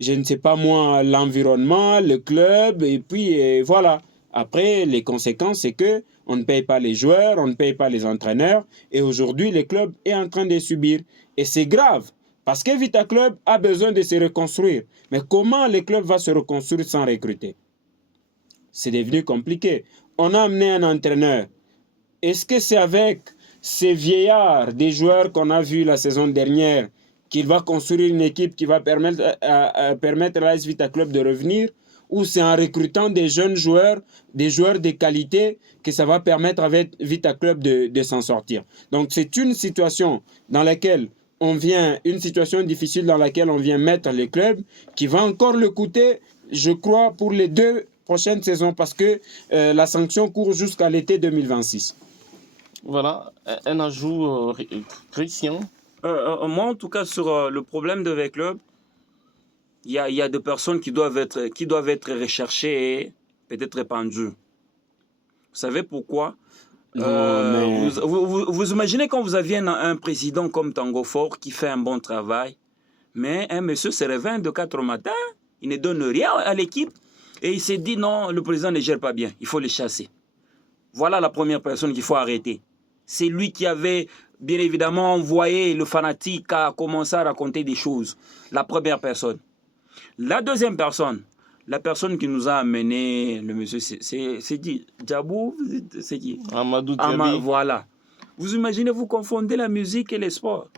je ne sais pas moi, l'environnement, le club, et puis voilà. Après, les conséquences, c'est que on ne paye pas les joueurs, on ne paye pas les entraîneurs, et aujourd'hui, le club est en train de subir. Et c'est grave, parce que Vita Club a besoin de se reconstruire. Mais comment le club va se reconstruire sans recruter? C'est devenu compliqué. On a amené un entraîneur. Est-ce que c'est avec ces vieillards des joueurs qu'on a vus la saison dernière qu'il va construire une équipe qui va permettre à l'AS Vita Club de revenir, ou c'est en recrutant des joueurs de qualité que ça va permettre avec Vita Club de s'en sortir? Donc c'est une situation dans laquelle une situation difficile dans laquelle on vient mettre le club, qui va encore le coûter, je crois, pour les 2 prochaines saisons, parce que la sanction court jusqu'à l'été 2026. Voilà, un ajout, Christian. Moi, en tout cas, sur le problème de V-Club, il y a des personnes qui doivent être recherchées et peut-être répandues. Vous savez pourquoi? Mais Vous imaginez quand vous aviez un président comme Tango Fort qui fait un bon travail, mais un monsieur se réveille de 4 au matin, il ne donne rien à l'équipe et il s'est dit non, le président ne gère pas bien, il faut le chasser. Voilà la première personne qu'il faut arrêter. C'est lui qui avait bien évidemment envoyé le fanatique à commencer à raconter des choses. La première personne. La deuxième personne, la personne qui nous a amené, le monsieur, c'est dit, Djabou, c'est qui? Amadou Diaby. Voilà. Vous imaginez, vous confondez la musique et les sports.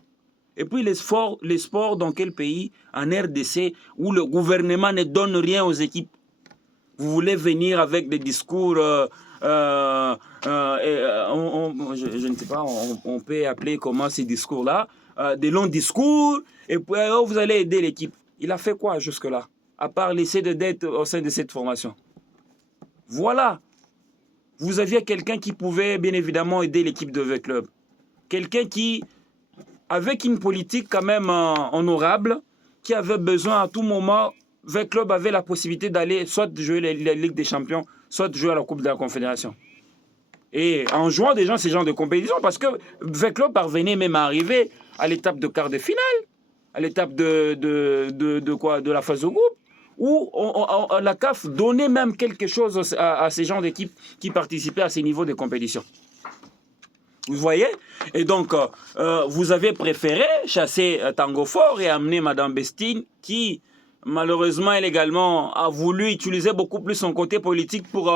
Et puis les sports dans quel pays? En RDC, où le gouvernement ne donne rien aux équipes. Vous voulez venir avec des discours, je ne sais pas, on peut appeler comment ces discours-là, des longs discours, et puis vous allez aider l'équipe. Il a fait quoi jusque-là, à part laisser de dettes au sein de cette formation? Voilà. Vous aviez quelqu'un qui pouvait bien évidemment aider l'équipe de V-Club. Quelqu'un qui, avec une politique quand même honorable, qui avait besoin à tout moment, V-Club avait la possibilité d'aller soit jouer la Ligue des Champions, soit jouer à la Coupe de la Confédération. Et en jouant déjà ces genres de compétition, parce que V-Club parvenait même à arriver à l'étape de quart de finale, à l'étape de la phase de groupe, où la CAF donnait même quelque chose à ces gens d'équipe qui participaient à ces niveaux de compétition. Vous voyez? Et donc, vous avez préféré chasser Tango Fort et amener Madame Bestine, qui, malheureusement, elle également a voulu utiliser beaucoup plus son côté politique pour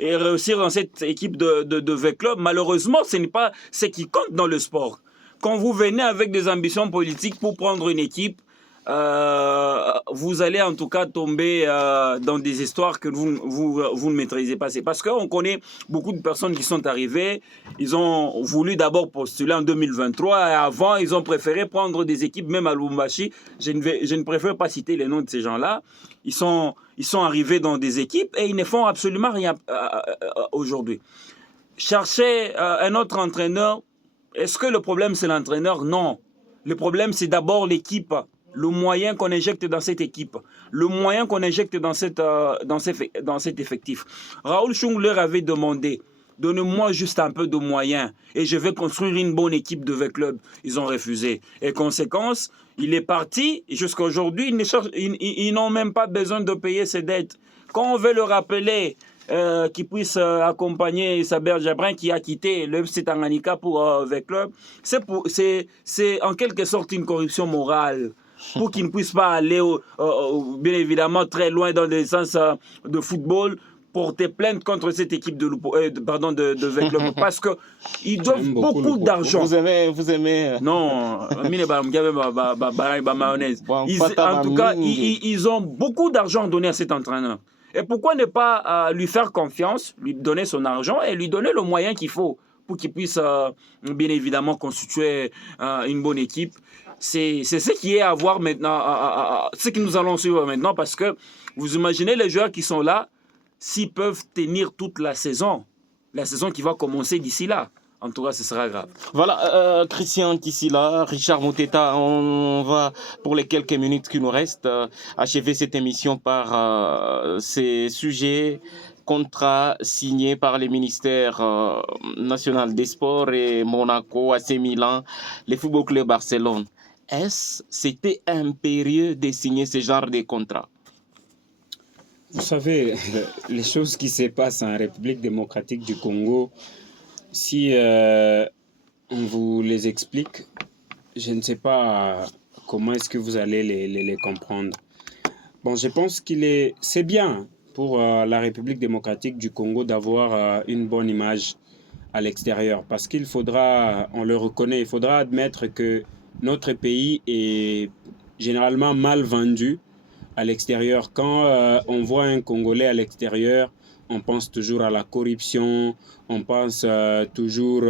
réussir dans cette équipe de V-Club. Malheureusement, ce n'est pas ce qui compte dans le sport. Quand vous venez avec des ambitions politiques pour prendre une équipe, vous allez en tout cas tomber dans des histoires que vous ne maîtrisez pas. C'est parce qu'on connaît beaucoup de personnes qui sont arrivées, ils ont voulu d'abord postuler en 2023 et avant ils ont préféré prendre des équipes, même à Lubumbashi. Je ne préfère pas citer les noms de ces gens-là. Ils sont arrivés dans des équipes et ils ne font absolument rien aujourd'hui. Chercher un autre entraîneur, est-ce que le problème c'est l'entraîneur? Non. Le problème c'est d'abord l'équipe. Le moyen qu'on injecte dans cette équipe, le moyen qu'on injecte dans cet effectif. Raoul Chung leur avait demandé, donnez-moi juste un peu de moyens et je vais construire une bonne équipe de V-Club. Ils ont refusé. Et conséquence, il est parti. Jusqu'à aujourd'hui, ils n'ont même pas besoin de payer ses dettes. Quand on veut le rappeler, qui puisse accompagner Saber Jabrin qui a quitté le FC Tanganyika pour V-Club, c'est en quelque sorte une corruption morale. Pour qu'ils ne puissent pas aller, bien évidemment, très loin dans les sens de football, porter plainte contre cette équipe de V-Club parce qu'ils doivent beaucoup d'argent. Vous aimez Non, en tout cas, ils ont beaucoup d'argent donné à cet entraîneur. Et pourquoi ne pas lui faire confiance, lui donner son argent et lui donner le moyen qu'il faut pour qu'il puisse bien évidemment constituer une bonne équipe. C'est ce qui est à voir maintenant, ce que nous allons suivre maintenant, parce que vous imaginez les joueurs qui sont là, s'ils peuvent tenir toute la saison qui va commencer d'ici là. En tout cas, ce sera grave. Voilà, Christian Kissila, Richard Mouteta, on va, pour les quelques minutes qui nous restent, achever cette émission par ces sujets, contrats signés par les ministères national des sports et Monaco, AC Milan, les Football Club Barcelone. c'était impérieux de signer ce genre de contrat? Vous savez, les choses qui se passent en République démocratique du Congo, si on vous les explique, je ne sais pas comment est-ce que vous allez les comprendre. Bon, je pense c'est bien pour la République démocratique du Congo d'avoir une bonne image à l'extérieur, parce qu'il faudra, on le reconnaît, il faudra admettre que notre pays est généralement mal vendu à l'extérieur. Quand on voit un Congolais à l'extérieur, on pense toujours à la corruption, on pense toujours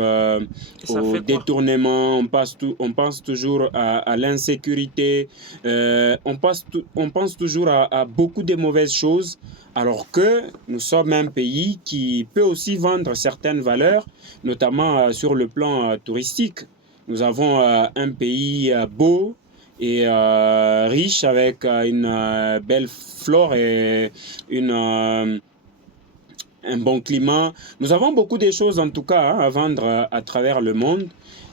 au détournement, on pense toujours à l'insécurité, on pense toujours à beaucoup de mauvaises choses, alors que nous sommes un pays qui peut aussi vendre certaines valeurs, notamment sur le plan touristique. Nous avons un pays beau et riche avec une belle flore et un bon climat. Nous avons beaucoup de choses en tout cas à vendre à travers le monde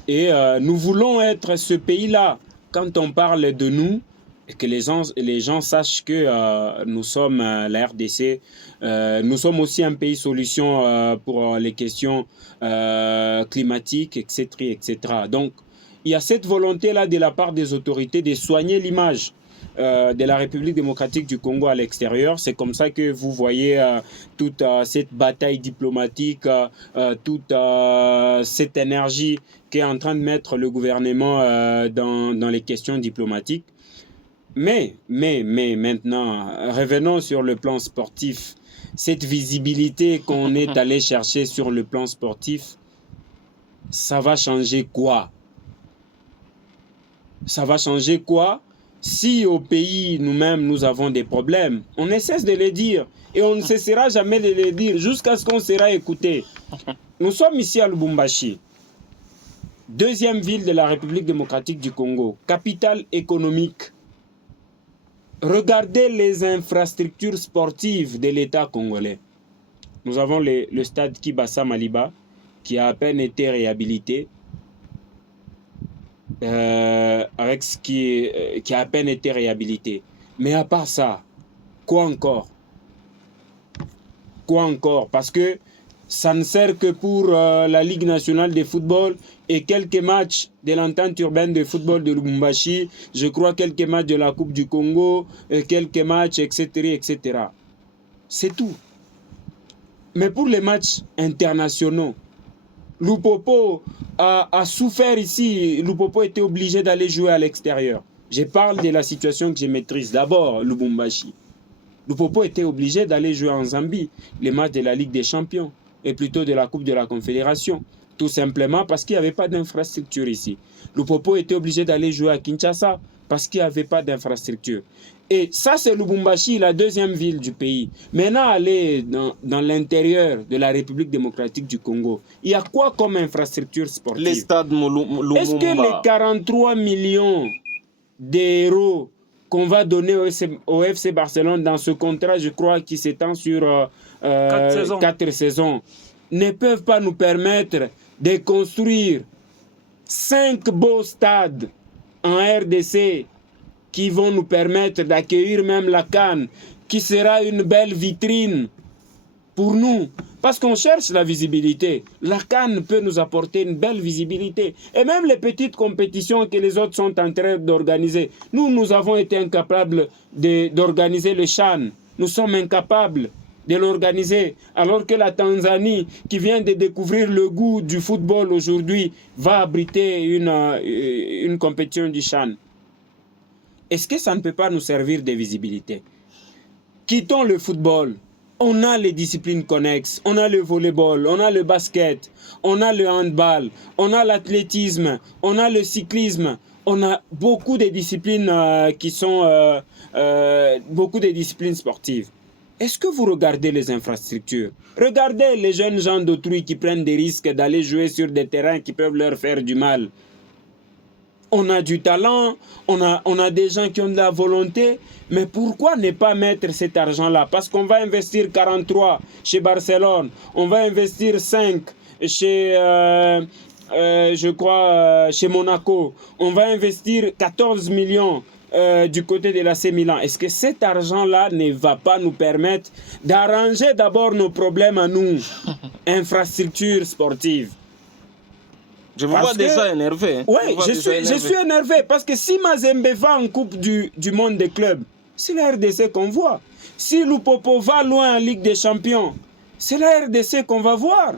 et nous voulons être ce pays-là. Quand on parle de nous et que les gens sachent que nous sommes la RDC, nous sommes aussi un pays solution pour les questions climatiques, etc., etc. Donc, il y a cette volonté-là de la part des autorités de soigner l'image de la République démocratique du Congo à l'extérieur. C'est comme ça que vous voyez toute cette bataille diplomatique, toute cette énergie qu'est en train de mettre le gouvernement dans les questions diplomatiques. Mais maintenant, revenons sur le plan sportif. Cette visibilité qu'on est allé chercher sur le plan sportif, ça va changer quoi? Ça va changer quoi? Si au pays, nous-mêmes, nous avons des problèmes, on ne cesse de les dire. Et on ne cessera jamais de les dire jusqu'à ce qu'on sera écouté. Nous sommes ici à Lubumbashi, deuxième ville de la République démocratique du Congo, capitale économique. Regardez les infrastructures sportives de l'État congolais. Nous avons le stade Kibasa Maliba, qui a à peine été réhabilité. Avec ce qui a à peine été réhabilité. Mais à part ça, quoi encore? Quoi encore? Parce que ça ne sert que pour la Ligue nationale de football et quelques matchs de l'entente urbaine de football de Lubumbashi, je crois quelques matchs de la Coupe du Congo, quelques matchs, etc., etc. C'est tout. Mais pour les matchs internationaux, Lupopo a souffert ici. Lupopo était obligé d'aller jouer à l'extérieur. Je parle de la situation que je maîtrise. D'abord, Lubumbashi. Lupopo était obligé d'aller jouer en Zambie, les matchs de la Ligue des Champions, et plutôt de la Coupe de la Confédération. Tout simplement parce qu'il n'y avait pas d'infrastructure ici. Lupopo était obligé d'aller jouer à Kinshasa parce qu'il n'y avait pas d'infrastructure. Et ça, c'est Lubumbashi, la deuxième ville du pays. Maintenant, aller dans l'intérieur de la République démocratique du Congo, il y a quoi comme infrastructure sportive? Les stades Lumumba. Est-ce que les 43 millions d'euros qu'on va donner au FC Barcelone dans ce contrat, je crois, qui s'étend sur 4 saisons, ne peuvent pas nous permettre de construire 5 beaux stades en RDC qui vont nous permettre d'accueillir même la CAN, qui sera une belle vitrine pour nous. Parce qu'on cherche la visibilité. La CAN peut nous apporter une belle visibilité. Et même les petites compétitions que les autres sont en train d'organiser. Nous avons été incapables d'organiser le CHAN. Nous sommes incapables de l'organiser. Alors que la Tanzanie, qui vient de découvrir le goût du football aujourd'hui, va abriter une compétition du CHAN. Est-ce que ça ne peut pas nous servir de visibilité? Quittons le football. On a les disciplines connexes. On a le volleyball, on a le basket, on a le handball, on a l'athlétisme, on a le cyclisme. On a beaucoup de disciplines qui sont beaucoup de disciplines sportives. Est-ce que vous regardez les infrastructures? Regardez les jeunes gens d'autrui qui prennent des risques d'aller jouer sur des terrains qui peuvent leur faire du mal. On a du talent, on a des gens qui ont de la volonté, mais pourquoi ne pas mettre cet argent-là? Parce qu'on va investir 43 chez Barcelone, on va investir 5 chez je crois, chez Monaco. On va investir 14 millions du côté de l'AC Milan. Est-ce que cet argent-là ne va pas nous permettre d'arranger d'abord nos problèmes à nous, infrastructures sportives? Je vous vois déjà énervé. Oui, je suis énervé parce que si Mazembe va en Coupe du Monde des clubs, c'est la RDC qu'on voit. Si Lupopo va loin en Ligue des Champions, c'est la RDC qu'on va voir.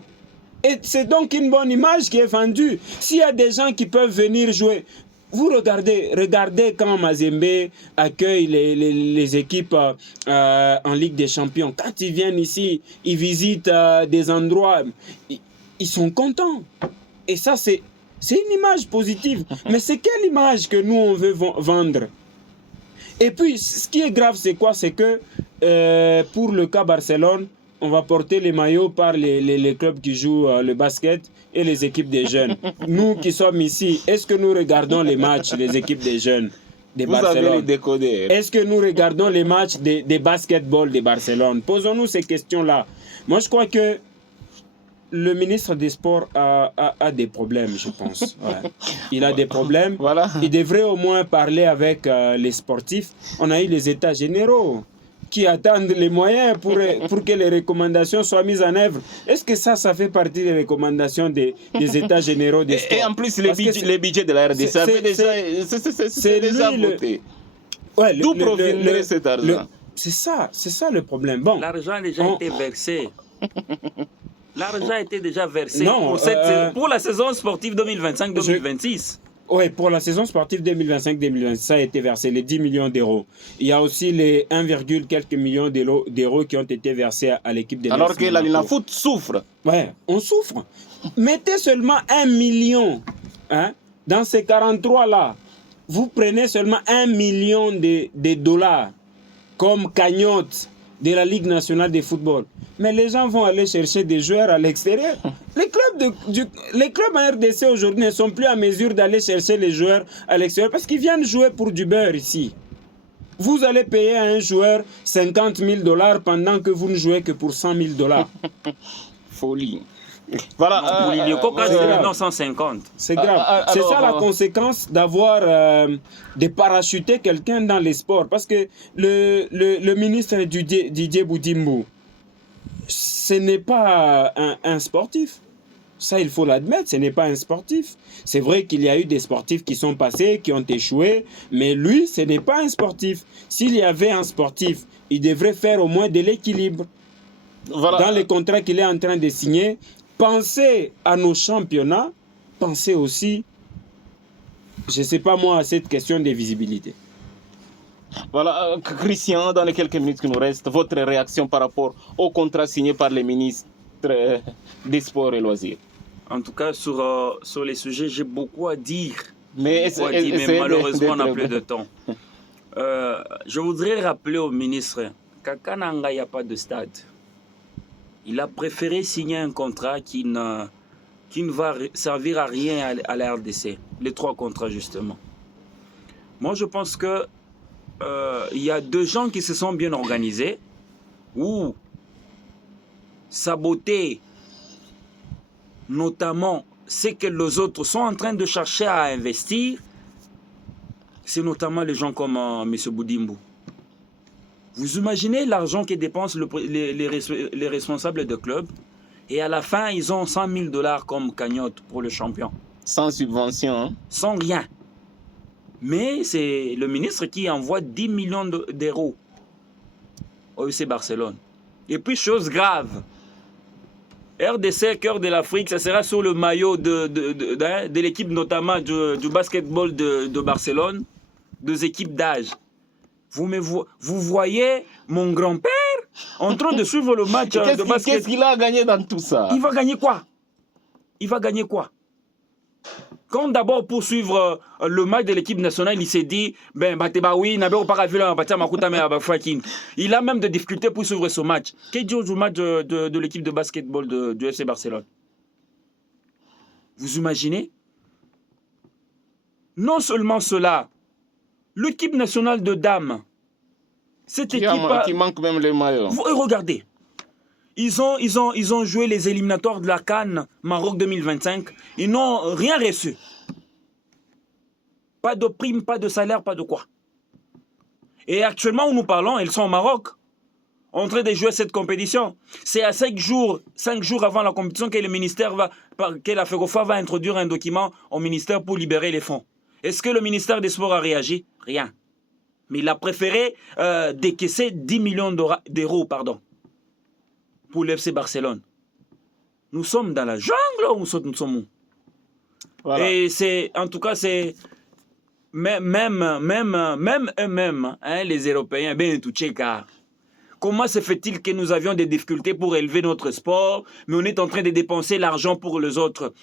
Et c'est donc une bonne image qui est vendue. S'il y a des gens qui peuvent venir jouer, vous regardez quand Mazembe accueille les équipes en Ligue des Champions. Quand ils viennent ici, ils visitent des endroits, ils sont contents. Et ça, c'est une image positive. Mais c'est quelle image que nous, on veut vendre? Et puis, ce qui est grave, c'est quoi? C'est que pour le cas Barcelone, on va porter les maillots par les clubs qui jouent le basket et les équipes des jeunes. Nous qui sommes ici, est-ce que nous regardons les matchs, les équipes des jeunes de Barcelone? Avez les décodeurs. Est-ce que nous regardons les matchs des basketball de Barcelone? Posons-nous ces questions-là. Moi, je crois que le ministre des Sports a des problèmes, je pense. Ouais. Il a des problèmes. Voilà. Il devrait au moins parler avec les sportifs. On a eu les états généraux qui attendent les moyens pour que les recommandations soient mises en œuvre. Est-ce que ça fait partie des recommandations des états généraux des sports? Et en plus, les budgets de la RDC, c'est déjà voté. Ouais, d'où proviendrait cet argent? C'est ça le problème. Bon, l'argent a déjà été versé. L'argent a été déjà versé pour la saison sportive 2025-2026. Oui, pour la saison sportive 2025-2026, ça a été versé, les 10 millions d'euros. Il y a aussi les 1, quelques millions d'euros qui ont été versés à l'équipe de Alors que la Linafoot souffre. Oui, on souffre. Mettez seulement 1 million dans ces 43-là. Vous prenez seulement 1 million de dollars comme cagnotte de la Ligue nationale de football. Mais les gens vont aller chercher des joueurs à l'extérieur. Les clubs en RDC aujourd'hui ne sont plus en mesure d'aller chercher les joueurs à l'extérieur parce qu'ils viennent jouer pour du beurre ici. Vous allez payer à un joueur 50 000 $ pendant que vous ne jouez que pour 100 000 $. Folie. Voilà. Non, 150. C'est grave. C'est ça la conséquence d'avoir déparachuté quelqu'un dans les sports. Parce que le ministre Didier Boudimbo, ce n'est pas un sportif. Ça, il faut l'admettre, ce n'est pas un sportif. C'est vrai qu'il y a eu des sportifs qui sont passés, qui ont échoué, mais lui, ce n'est pas un sportif. S'il y avait un sportif, il devrait faire au moins de l'équilibre. Voilà. Dans les contrats qu'il est en train de signer, pensez à nos championnats, pensez aussi, je ne sais pas moi, à cette question de visibilité. Voilà, Christian, dans les quelques minutes qui nous restent, votre réaction par rapport au contrat signé par les ministres des Sports et Loisirs? En tout cas, sur les sujets, j'ai beaucoup à dire. Mais malheureusement, on n'a plus de temps. Je voudrais rappeler au ministre qu'à Kananga, il n'y a pas de stade. Il a préféré signer un contrat qui ne va servir à rien à la RDC. Les 3 contrats, justement. Moi, je pense que il y a 2 gens qui se sont bien organisés ou saboter notamment ce que les autres sont en train de chercher à investir. C'est notamment les gens comme M. Boudimbo. Vous imaginez l'argent que dépensent les responsables de club et à la fin, ils ont 100 000 $ comme cagnotte pour le champion. Sans subvention. Hein? Sans rien. Mais c'est le ministre qui envoie 10 millions d'euros au FC Barcelone. Et puis, chose grave, RDC, cœur de l'Afrique, ça sera sur le maillot de l'équipe, notamment du basketball de Barcelone, 2 équipes d'âge. Vous voyez mon grand-père en train de suivre le match de basket. Qu'est-ce qu'il a gagné dans tout ça? Il va gagner quoi? Quand d'abord pour suivre le match de l'équipe nationale, il s'est dit il a même des difficultés pour suivre ce match. Qu'est-ce que du match de l'équipe de basketball du FC Barcelone? Vous imaginez? Non seulement cela, l'équipe nationale de dames, cette équipe qui manque même les maillots. Regardez, Ils ont joué les éliminatoires de la CAN Maroc 2025. Ils n'ont rien reçu. Pas de prime, pas de salaire, pas de quoi. Et actuellement où nous parlons, ils sont au Maroc, en train de jouer cette compétition. C'est à 5 jours avant la compétition que le ministère que la FECOFA va introduire un document au ministère pour libérer les fonds. Est-ce que le ministère des Sports a réagi? Rien. Mais il a préféré décaisser 10 millions d'euros, pour l'FC Barcelone. Nous sommes dans la jungle ou nous sommes où? Voilà. Et c'est, en tout cas, c'est même eux-mêmes, hein, les Européens, ben tout car comment se fait-il que nous avions des difficultés pour élever notre sport, mais on est en train de dépenser l'argent pour les autres